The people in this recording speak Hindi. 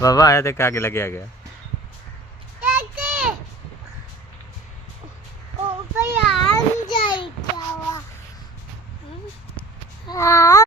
बाबा आया देख आगे लगे आ गया। हाँ